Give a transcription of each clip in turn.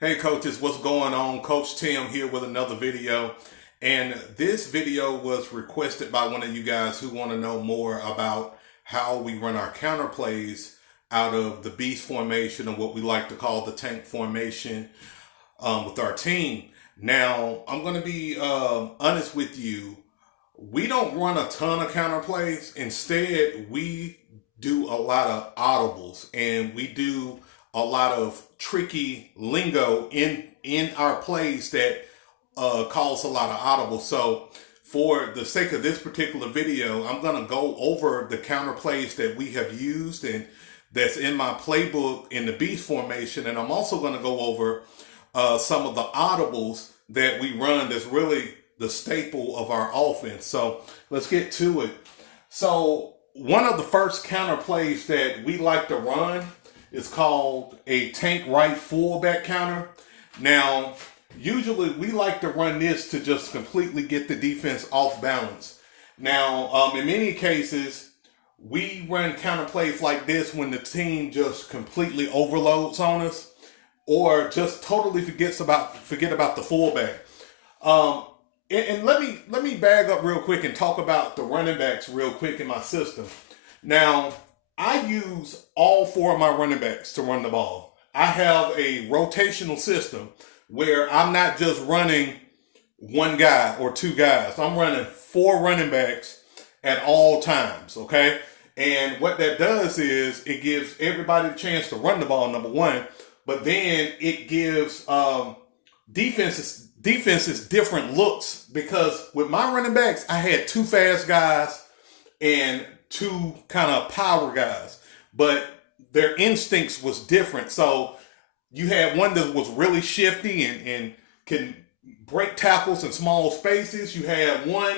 Hey coaches, what's going on? Coach Tim here with another video. And this video was requested by one of you guys who want to know more about how we run our counter plays out of the beast formation, or what we like to call the tank formation, with our team. Now, I'm going to be honest with you. We don't run a ton of counter plays. Instead, we do a lot of audibles, and we do a lot of tricky lingo in our plays that cause a lot of audibles. So for the sake of this particular video, I'm going to go over the counter plays that we have used and that's in my playbook in the beast formation. And I'm also going to go over some of the audibles that we run that's really the staple of our offense. So let's get to it. So one of the first counter plays that we like to run is called a tank right fullback counter. Now, usually we like to run this to just completely get the defense off balance. Now, in many cases, we run counter plays like this when the team just completely overloads on us, or just totally forget about the fullback. And let me bag up real quick and talk about the running backs real quick in my system. Now, I use all four of my running backs to run the ball. I have a rotational system where I'm not just running one guy or two guys. I'm running four running backs at all times, okay? And what that does is it gives everybody a chance to run the ball, number one, but then it gives defenses different looks, because with my running backs, I had two fast guys and two kind of power guys, but their instincts was different. So you had one that was really shifty and can break tackles in small spaces. You had one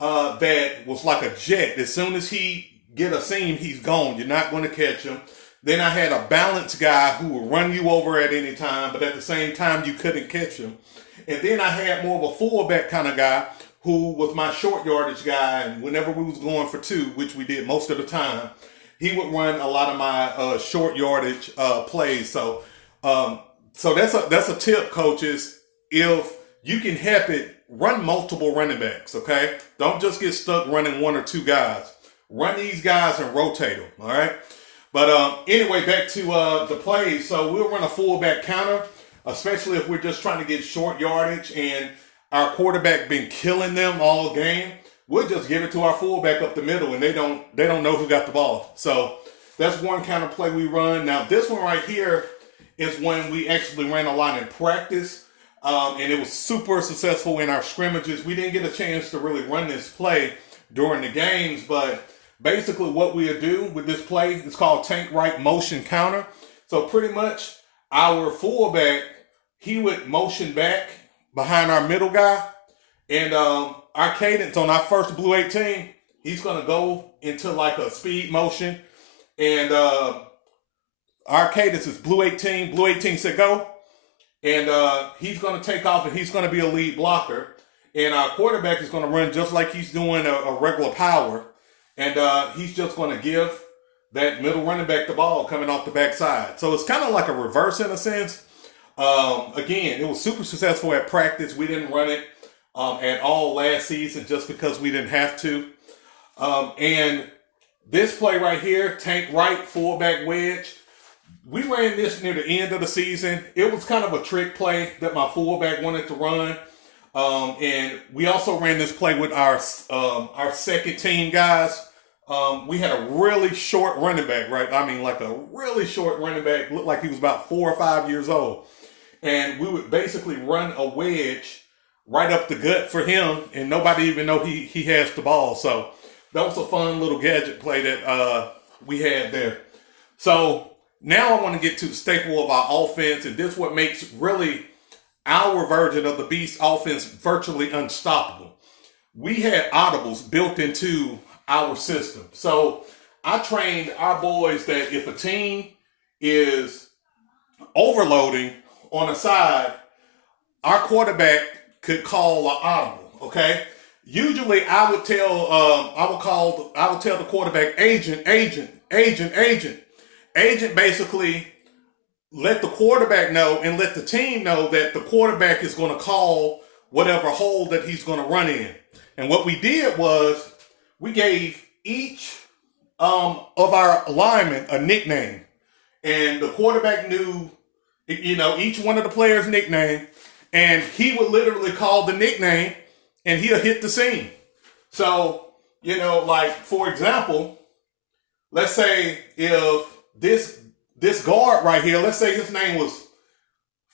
that was like a jet. As soon as he get a seam, he's gone. You're not going to catch him. Then I had a balanced guy who would run you over at any time, but at the same time, you couldn't catch him. And then I had more of a fullback kind of guy who was my short yardage guy, and whenever we was going for two, which we did most of the time, he would run a lot of my short yardage plays. So that's a tip, coaches. If you can help it, run multiple running backs, okay? Don't just get stuck running one or two guys. Run these guys and rotate them, all right? But anyway, back to the plays. So we'll run a fullback counter, especially if we're just trying to get short yardage and our quarterback been killing them all game. We'll just give it to our fullback up the middle, and they don't know who got the ball. So that's one kind of play we run. Now this one right here is one we actually ran a lot in practice, and it was super successful in our scrimmages. We didn't get a chance to really run this play during the games, but basically what we'll do with this play is called tank right motion counter. So pretty much our fullback, he would motion back behind our middle guy, and our cadence on our first blue 18, he's going to go into like a speed motion, and our cadence is blue 18 said go, and he's going to take off, and he's going to be a lead blocker, and our quarterback is going to run just like he's doing a regular power, and he's just going to give that middle running back the ball coming off the backside. So it's kind of like a reverse in a sense. Again, it was super successful at practice. We didn't run it at all last season just because we didn't have to. And this play right here, tank right fullback wedge, we ran this near the end of the season. It was kind of a trick play that my fullback wanted to run. And we also ran this play with our second team guys. We had a really short running back, right? I mean, like a really short running back, looked like he was about 4 or 5 years old. And we would basically run a wedge right up the gut for him, and nobody even know he has the ball. So that was a fun little gadget play that we had there. So now I want to get to the staple of our offense, and this is what makes really our version of the Beast offense virtually unstoppable. We had audibles built into our system. So I trained our boys that if a team is overloading on a side, our quarterback could call an audible, okay? Usually I would tell the quarterback, agent. Agent basically let the quarterback know and let the team know that the quarterback is going to call whatever hole that he's going to run in. And what we did was we gave each of our linemen a nickname. And the quarterback knew, each one of the players' nickname. And he would literally call the nickname and he'll hit the seam. So, like, for example, let's say if this guard right here, let's say his name was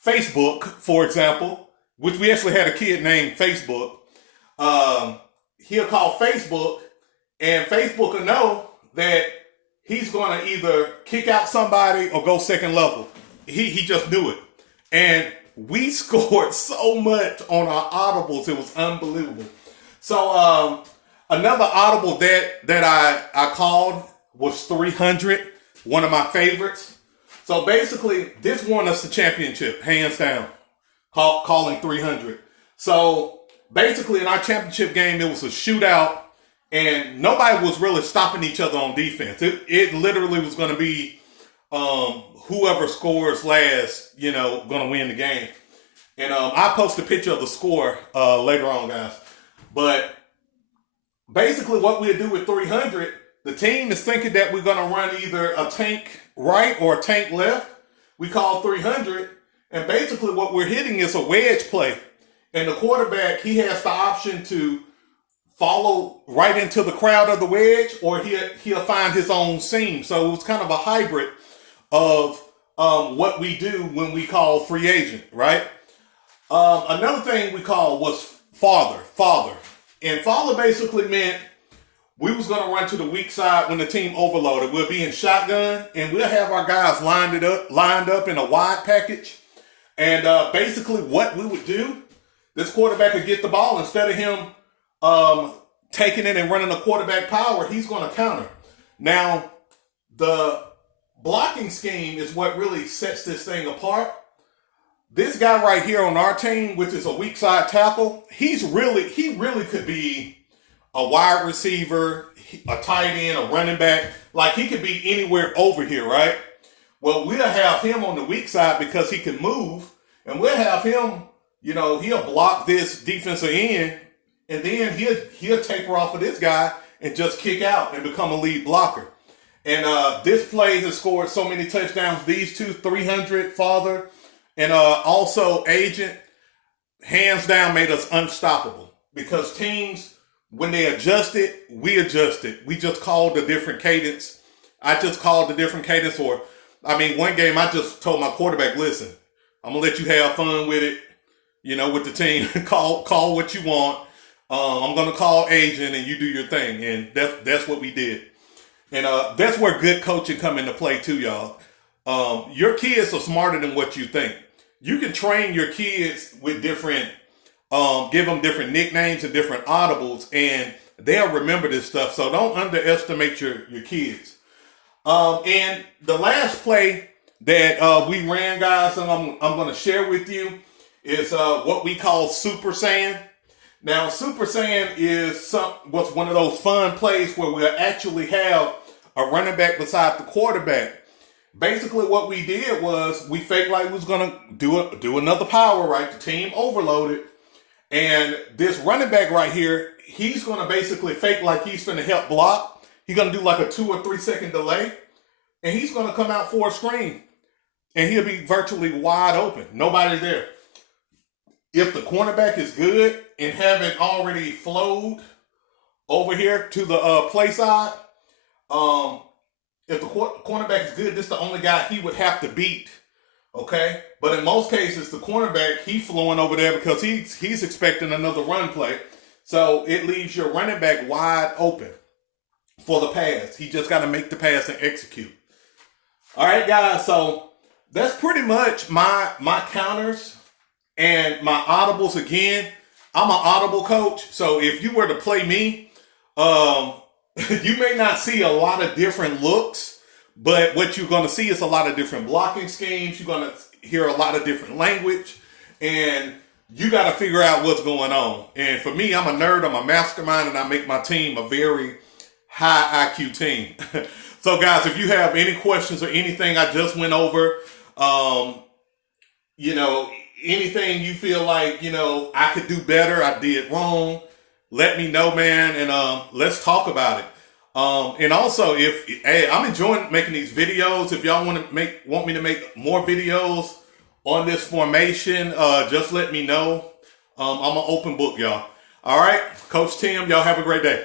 Facebook, for example, which we actually had a kid named Facebook. He'll call Facebook, and Facebook will know that he's going to either kick out somebody or go second level. He just knew it. And we scored so much on our audibles. It was unbelievable. So another audible that I called was 300, one of my favorites. So basically, this won us the championship, hands down, calling 300. So basically, in our championship game, it was a shootout, and nobody was really stopping each other on defense. It literally was going to be whoever scores last, going to win the game. And I'll post a picture of the score later on, guys. But basically what we'll do with 300, the team is thinking that we're going to run either a tank right or a tank left. We call 300. And basically what we're hitting is a wedge play. And the quarterback, he has the option to follow right into the crowd of the wedge, or he'll find his own seam. So it was kind of a hybrid of what we do when we call free agent, right? Another thing we called was father. And father basically meant we was going to run to the weak side when the team overloaded. We'll be in shotgun, and we'll have our guys lined up in a wide package. And basically what we would do, this quarterback would get the ball. Instead of him taking it and running a quarterback power, he's going to counter. Now, the blocking scheme is what really sets this thing apart. This guy right here on our team, which is a weak side tackle, he really could be a wide receiver, a tight end, a running back. Like, he could be anywhere over here, right? Well, we'll have him on the weak side because he can move, and we'll have him, he'll block this defensive end, and then he'll taper off of this guy and just kick out and become a lead blocker. And this play has scored so many touchdowns. These two, 300, father, and also agent, hands down made us unstoppable. Because teams, when they adjusted, we adjusted. We just called a different cadence. I just called a different cadence. One game I just told my quarterback, listen, I'm going to let you have fun with it, with the team. call what you want. I'm going to call agent and you do your thing. And that's what we did. And that's where good coaching come into play too, y'all. Your kids are smarter than what you think. You can train your kids with different, give them different nicknames and different audibles, and they'll remember this stuff. So don't underestimate your kids. And the last play that we ran, guys, and I'm going to share with you is what we call Super Saiyan. Now, Super Saiyan was one of those fun plays where we'll actually have a running back beside the quarterback. Basically, what we did was we faked like we was going to do another power, right? The team overloaded. And this running back right here, he's going to basically fake like he's going to help block. He's going to do like a 2 or 3 second delay. And he's going to come out for a screen. And he'll be virtually wide open. Nobody there. If the cornerback is good and haven't already flowed over here to the play side, if the cornerback is good, this is the only guy he would have to beat. Okay? But in most cases, the cornerback, he's flowing over there because he's expecting another run play. So it leaves your running back wide open for the pass. He just got to make the pass and execute. All right, guys. So that's pretty much my counters and my audibles. Again, I'm an audible coach. So if you were to play me, you may not see a lot of different looks, but what you're going to see is a lot of different blocking schemes. You're going to hear a lot of different language, and you got to figure out what's going on. And for me, I'm a nerd, I'm a mastermind, and I make my team a very high IQ team. So guys, if you have any questions or anything I just went over, You know, anything you feel like, I could do better, I did wrong, let me know, man, and let's talk about it. And also, hey, I'm enjoying making these videos. If y'all want me to make more videos on this formation, just let me know. I'm an open book, y'all. All right, Coach Tim, y'all have a great day.